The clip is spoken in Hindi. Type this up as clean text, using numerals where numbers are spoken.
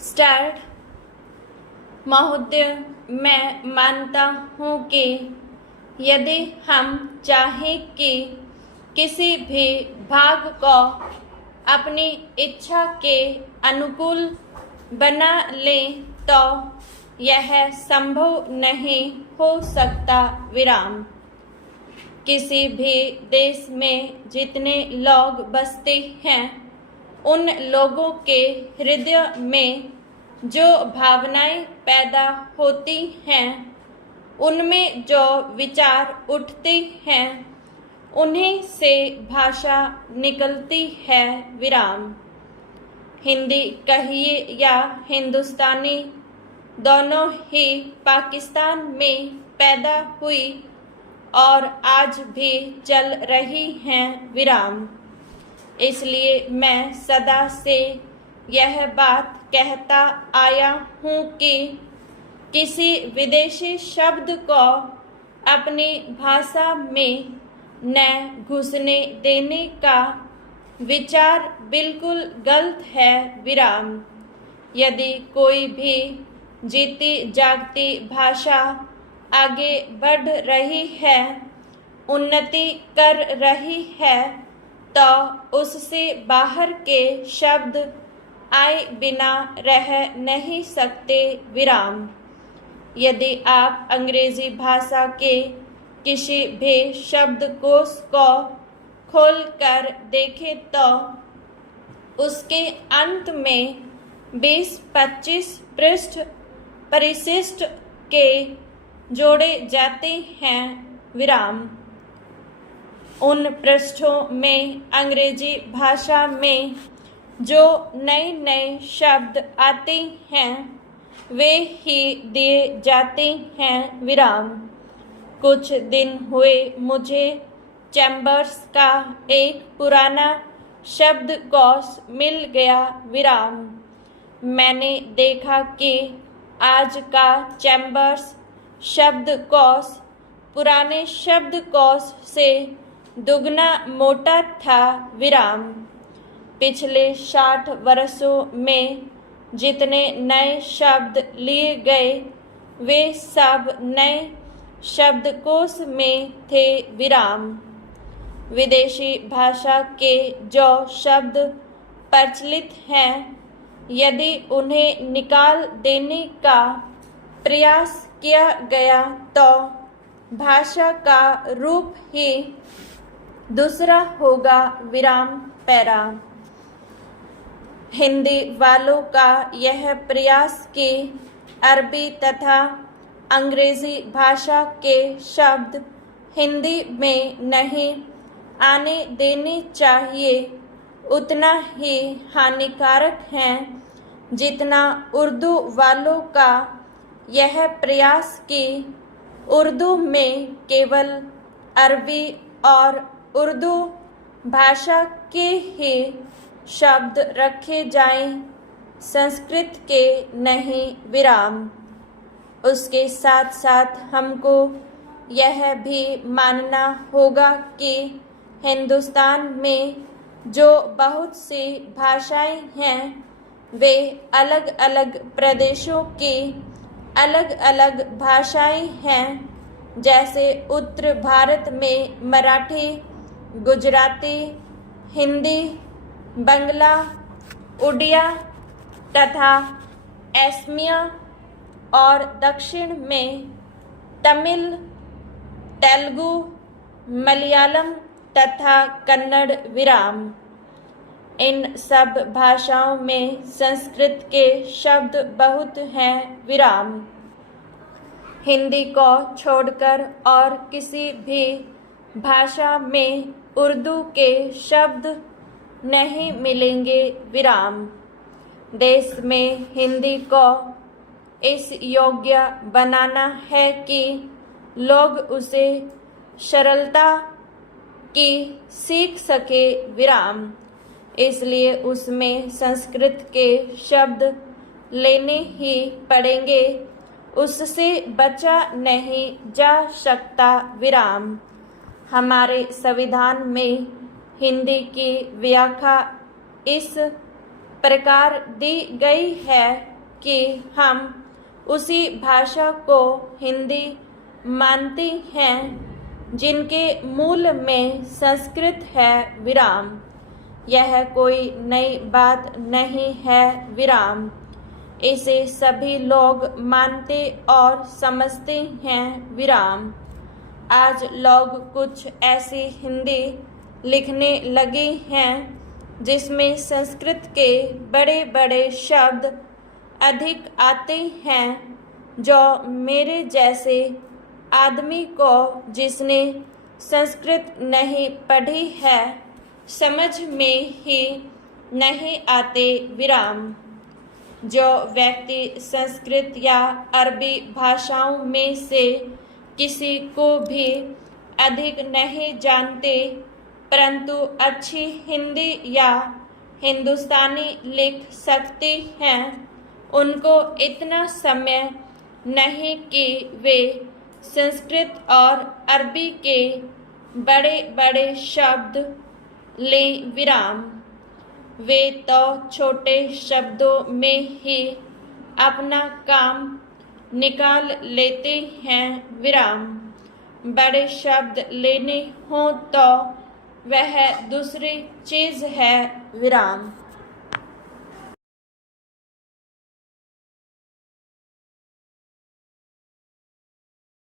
स्टार्ट। महोदय, मैं मानता हूँ कि यदि हम चाहें कि किसी भी भाग को अपनी इच्छा के अनुकूल बना लें तो यह संभव नहीं हो सकता। विराम। किसी भी देश में जितने लोग बसते हैं उन लोगों के हृदय में जो भावनाएं पैदा होती हैं, उनमें जो विचार उठते हैं, उन्हीं से भाषा निकलती है। विराम। हिंदी कहिए या हिंदुस्तानी, दोनों ही पाकिस्तान में पैदा हुई और आज भी चल रही हैं। विराम। इसलिए मैं सदा से यह बात कहता आया हूँ कि किसी विदेशी शब्द को अपनी भाषा में न घुसने देने का विचार बिल्कुल गलत है। विराम। यदि कोई भी जीती जागती भाषा आगे बढ़ रही है, उन्नति कर रही है, तो उससे बाहर के शब्द आए बिना रह नहीं सकते। विराम। यदि आप अंग्रेजी भाषा के किसी भी शब्दकोश को खोलकर देखें तो उसके अंत में 20-25 पृष्ठ परिशिष्ट के जोड़े जाते हैं। विराम। उन पृष्ठों में अंग्रेजी भाषा में जो नए नए शब्द आते हैं वे ही दिए जाते हैं। विराम। कुछ दिन हुए मुझे चैम्बर्स का एक पुराना शब्दकोश मिल गया। विराम। मैंने देखा कि आज का चैम्बर्स शब्दकोश पुराने शब्दकोश से दुगना मोटा था। विराम। पिछले 60 वर्षों में जितने नए शब्द लिए गए वे सब नए शब्दकोश में थे। विराम। विदेशी भाषा के जो शब्द प्रचलित हैं, यदि उन्हें निकाल देने का प्रयास किया गया तो भाषा का रूप ही दूसरा होगा। विराम। पैरा। हिंदी वालों का यह प्रयास कि अरबी तथा अंग्रेजी भाषा के शब्द हिंदी में नहीं आने देने चाहिए, उतना ही हानिकारक है जितना उर्दू वालों का यह प्रयास कि उर्दू में केवल अरबी और उर्दू भाषा के ही शब्द रखे जाएं, संस्कृत के नहीं। विराम। उसके साथ साथ हमको यह भी मानना होगा कि हिंदुस्तान में जो बहुत सी भाषाएं हैं वे अलग अलग प्रदेशों की अलग अलग भाषाएं हैं। जैसे उत्तर भारत में मराठी, गुजराती, हिंदी, बंगला, उड़िया तथा असमिया और दक्षिण में तमिल, तेलुगु, मलयालम तथा कन्नड़। विराम। इन सब भाषाओं में संस्कृत के शब्द बहुत हैं। विराम। हिंदी को छोड़कर और किसी भी भाषा में उर्दू के शब्द नहीं मिलेंगे। विराम। देश में हिंदी को इस योग्य बनाना है कि लोग उसे सरलता की सीख सके। विराम। इसलिए उसमें संस्कृत के शब्द लेने ही पड़ेंगे, उससे बचा नहीं जा सकता। विराम। हमारे संविधान में हिंदी की व्याख्या इस प्रकार दी गई है कि हम उसी भाषा को हिंदी मानते हैं जिनके मूल में संस्कृत है विराम। यह कोई नई बात नहीं है विराम। इसे सभी लोग मानते और समझते हैं विराम। आज लोग कुछ ऐसी हिंदी लिखने लगे हैं जिसमें संस्कृत के बड़े बड़े शब्द अधिक आते हैं, जो मेरे जैसे आदमी को जिसने संस्कृत नहीं पढ़ी है समझ में ही नहीं आते विराम। जो व्यक्ति संस्कृत या अरबी भाषाओं में से किसी को भी अधिक नहीं जानते परंतु अच्छी हिंदी या हिंदुस्तानी लिख सकते हैं, उनको इतना समय नहीं कि वे संस्कृत और अरबी के बड़े बड़े शब्द लें विराम। वे तो छोटे शब्दों में ही अपना काम निकाल लेते हैं विराम। बड़े शब्द लेने हों तो वह दूसरी चीज़ है विराम।